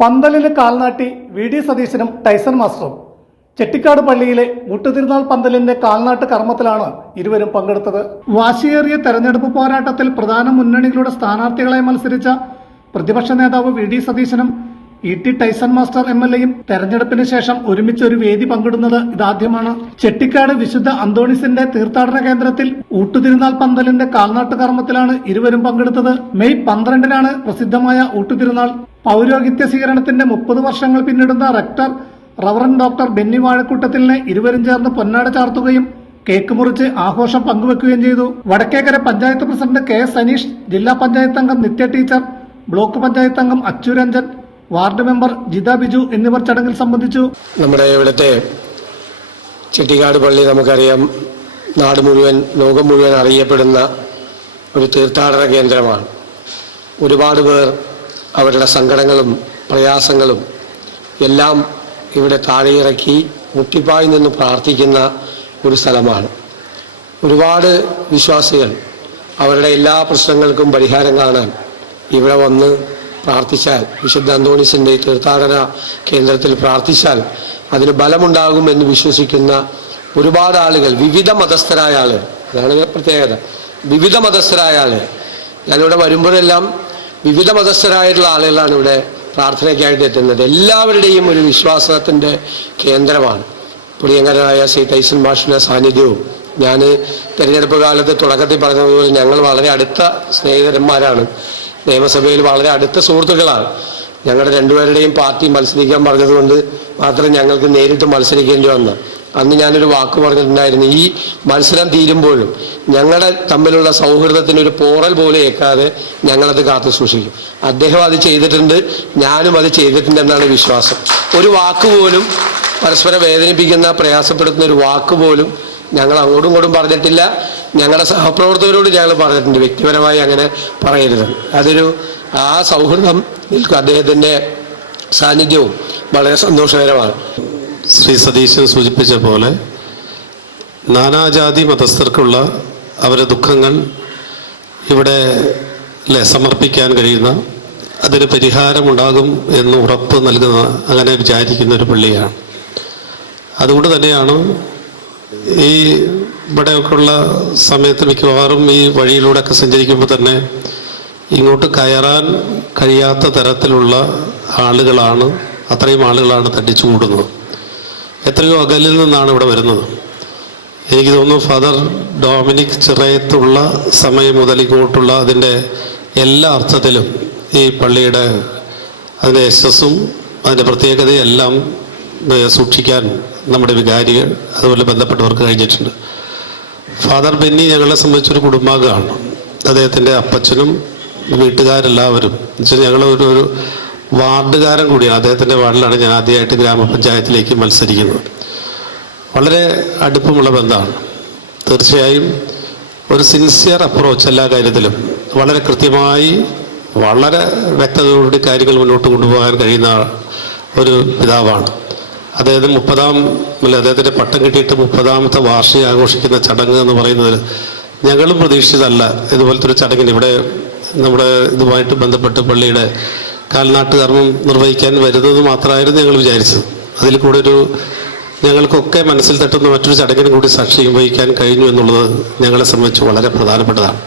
പന്തലിന് കാൽനാട്ടി V D സതീശനും Tyson മാസ്റ്ററും. Chettikkad പള്ളിയിലെ മുട്ടുതിരുനാൾ പന്തലിന്റെ കാൽനാട്ട് കർമ്മത്തിലാണ് ഇരുവരും പങ്കെടുത്തത്. വാശിയേറിയ തെരഞ്ഞെടുപ്പ് പോരാട്ടത്തിൽ പ്രധാന മുന്നണികളുടെ സ്ഥാനാർത്ഥികളായി മത്സരിച്ച പ്രതിപക്ഷ നേതാവ് വി ഡി സതീശനും ഇ.ടി. ടൈസൺ മാസ്റ്റർ എം.എൽ.എയും തെരഞ്ഞെടുപ്പിന് ശേഷം ഒരുമിച്ച് ഒരു വേദി പങ്കിടുന്നത് ഇതാദ്യമാണ്. ചെട്ടിക്കാട് വിശുദ്ധ അന്തോണീസിന്റെ തീർത്ഥാടന കേന്ദ്രത്തിൽ ഊട്ടുതിരുനാൾ പന്തലിന്റെ കാൽനാട്ട് കർമ്മത്തിലാണ് ഇരുവരും പങ്കെടുത്തത്. മെയ് 12-നാണ് പ്രസിദ്ധമായ ഊട്ടുതിരുനാൾ. പൗരോഹിത്യ സ്വീകരണത്തിന്റെ 30 വർഷങ്ങൾ പിന്നിടുന്ന റെക്ടർ റവറൻ ഡോക്ടർ ബെന്നി വാഴക്കൂട്ടത്തിലിനെ ഇരുവരും ചേർന്ന് പൊന്നാട ചാർത്തുകയും കേക്ക് മുറിച്ച് ആഘോഷം പങ്കുവെക്കുകയും ചെയ്തു. Vadakkekara panchayat president K S Saneesh, ജില്ലാ പഞ്ചായത്ത് അംഗം നിത്യ ടീച്ചർ, ബ്ലോക്ക് പഞ്ചായത്ത് അംഗം അച്ചു രഞ്ജൻ, വാർഡ് മെമ്പർ ജിത ബിജു എന്നിവർ ചടങ്ങിൽ സംബന്ധിച്ചു. നമ്മുടെ ഇവിടുത്തെ ചെട്ടിക്കാട് പള്ളി നമുക്കറിയാം, നാട് മുഴുവൻ, ലോകം മുഴുവൻ അറിയപ്പെടുന്ന ഒരു തീർത്ഥാടന കേന്ദ്രമാണ്. ഒരുപാട് പേർ അവരുടെ സങ്കടങ്ങളും പ്രയാസങ്ങളും എല്ലാം ഇവിടെ താഴെയിറക്കി മുട്ടിപ്പായി നിന്ന് പ്രാർത്ഥിക്കുന്ന ഒരു സ്ഥലമാണ്. ഒരുപാട് വിശ്വാസികൾ അവരുടെ എല്ലാ പ്രശ്നങ്ങൾക്കും പരിഹാരം കാണാൻ ഇവിടെ വന്ന് പ്രാർത്ഥിച്ചാൽ, വിശുദ്ധ അന്തോണീസിൻ്റെ തീർത്ഥാടന കേന്ദ്രത്തിൽ പ്രാർത്ഥിച്ചാൽ അതിന് ബലമുണ്ടാകുമെന്ന് വിശ്വസിക്കുന്ന ഒരുപാട് ആളുകൾ, വിവിധ മതസ്ഥരായ ആളുകൾ, അതാണ് പ്രത്യേകത, വിവിധ മതസ്ഥരായ ആളുകൾ. ഞാനിവിടെ വരുമ്പോഴെല്ലാം വിവിധ മതസ്ഥരായിട്ടുള്ള ആളുകളാണ് ഇവിടെ പ്രാർത്ഥനയ്ക്കായിട്ട് എത്തുന്നത്. എല്ലാവരുടെയും ഒരു വിശ്വാസത്തിൻ്റെ കേന്ദ്രമാണ്. പ്രിയങ്കരനായ ശ്രീ ടൈസൺ മാഷിൻ്റെ സാന്നിധ്യവും, ഞാൻ തിരഞ്ഞെടുപ്പ് കാലത്ത് തുടക്കത്തിൽ പറഞ്ഞതുപോലെ ഞങ്ങൾ വളരെ അടുത്ത സ്നേഹിതന്മാരാണ്, നിയമസഭയിൽ വളരെ അടുത്ത സുഹൃത്തുക്കളാണ്. ഞങ്ങളുടെ രണ്ടുപേരുടെയും പാർട്ടി മത്സരിക്കാൻ പറഞ്ഞതുകൊണ്ട് മാത്രം ഞങ്ങൾക്ക് നേരിട്ട് മത്സരിക്കേണ്ടി വന്നു. അന്ന് ഞാനൊരു വാക്ക് പറഞ്ഞിട്ടുണ്ടായിരുന്നു, ഈ മത്സരം തീരുമ്പോഴും ഞങ്ങളുടെ തമ്മിലുള്ള സൗഹൃദത്തിനൊരു പോറൽ പോലെ ഏക്കാതെ ഞങ്ങളത് കാത്തു സൂക്ഷിക്കും. അദ്ദേഹം അത് ചെയ്തിട്ടുണ്ട്, ഞാനും അത് ചെയ്തിട്ടുണ്ടെന്നാണ് വിശ്വാസം. ഒരു വാക്കുപോലും പരസ്പരം വേദനിപ്പിക്കുന്ന, പ്രയാസപ്പെടുത്തുന്ന ഒരു വാക്കുപോലും ഞങ്ങൾ അങ്ങോട്ടും ഇങ്ങോട്ടും പറഞ്ഞിട്ടില്ല. ഞങ്ങളുടെ സഹപ്രവർത്തകരോട് ഞങ്ങൾ പറഞ്ഞിട്ടുണ്ട്, വ്യക്തിപരമായി അങ്ങനെ പറയരുത്. ആ സൗഹൃദം നിൽക്കും. അദ്ദേഹത്തിൻ്റെ സാന്നിധ്യവും വളരെ സന്തോഷകരമാണ്. ശ്രീ സതീശൻ സൂചിപ്പിച്ച പോലെ നാനാജാതി മതസ്ഥർക്കുള്ള അവരുടെ ദുഃഖങ്ങൾ ഇവിടെ സമർപ്പിക്കാൻ കഴിയുന്ന, അതിന് പരിഹാരമുണ്ടാകും എന്ന് ഉറപ്പ് നൽകുന്ന, അങ്ങനെ വിചാരിക്കുന്ന ഒരു പള്ളിയാണ്. അതുകൊണ്ട് തന്നെയാണ് ഈ ഇവിടെയൊക്കെയുള്ള സമയത്ത് മിക്കവാറും ഈ വഴിയിലൂടെയൊക്കെ സഞ്ചരിക്കുമ്പോൾ തന്നെ ഇങ്ങോട്ട് കയറാൻ കഴിയാത്ത തരത്തിലുള്ള ആളുകളാണ്, അത്രയും ആളുകളാണ് തട്ടിച്ചു കൂടുന്നത്. എത്രയോ അകലിൽ നിന്നാണ് ഇവിടെ വരുന്നത്. എനിക്ക് തോന്നുന്നു ഫാദർ ഡൊമിനിക് ചിറയത്തുള്ള സമയം മുതൽ ഇങ്ങോട്ടുള്ള അതിൻ്റെ എല്ലാ അർത്ഥത്തിലും ഈ പള്ളിയുടെ അതിൻ്റെ യശസ്സും അതിൻ്റെ പ്രത്യേകതയും എല്ലാം സൂക്ഷിക്കാൻ നമ്മുടെ വികാരികൾ അതുപോലെ ബന്ധപ്പെട്ടവർക്ക് കഴിഞ്ഞിട്ടുണ്ട്. ഫാദർ ബെന്നി ഞങ്ങളെ സംബന്ധിച്ചൊരു കുടുംബാംഗമാണ്. അദ്ദേഹത്തിൻ്റെ അപ്പച്ചനും വീട്ടുകാരെല്ലാവരും എന്നുവെച്ചാൽ ഞങ്ങൾ ഒരു വാർഡുകാരൻ കൂടിയാണ്. അദ്ദേഹത്തിൻ്റെ വാർഡിലാണ് ഞാൻ ആദ്യമായിട്ട് ഗ്രാമപഞ്ചായത്തിലേക്ക് മത്സരിക്കുന്നത്. വളരെ അടുപ്പമുള്ള ബന്ധമാണ്. തീർച്ചയായും ഒരു സിൻസിയർ അപ്രോച്ച് എല്ലാ കാര്യത്തിലും, വളരെ കൃത്യമായി വളരെ വ്യക്തതയോടുകൂടി കാര്യങ്ങൾ മുന്നോട്ട് കൊണ്ടുപോകാൻ കഴിയുന്ന ഒരു പിതാവാണ്. അദ്ദേഹത്തിൻ്റെ പട്ടം കിട്ടിയിട്ട് 30ാമത്തെ വാർഷികം ആഘോഷിക്കുന്ന ചടങ്ങ് എന്ന് പറയുന്നത് ഞങ്ങളും പ്രതീക്ഷിച്ചതല്ല. ഇതുപോലത്തെ ഒരു ചടങ്ങിന് ഇവിടെ നമ്മുടെ ഇതുമായിട്ട് ബന്ധപ്പെട്ട് പള്ളിയുടെ കാൽനാട്ട് കർമ്മം നിർവഹിക്കാൻ വരുന്നത് മാത്രമായിരുന്നു ഞങ്ങൾ വിചാരിച്ചത്. അതിൽ കൂടെ ഞങ്ങൾക്കൊക്കെ മനസ്സിൽ തട്ടുന്ന മറ്റൊരു ചടങ്ങിനും കൂടി സാക്ഷ്യം വഹിക്കാൻ കഴിഞ്ഞു എന്നുള്ളത് ഞങ്ങളെ സംബന്ധിച്ച് വളരെ പ്രധാനപ്പെട്ടതാണ്.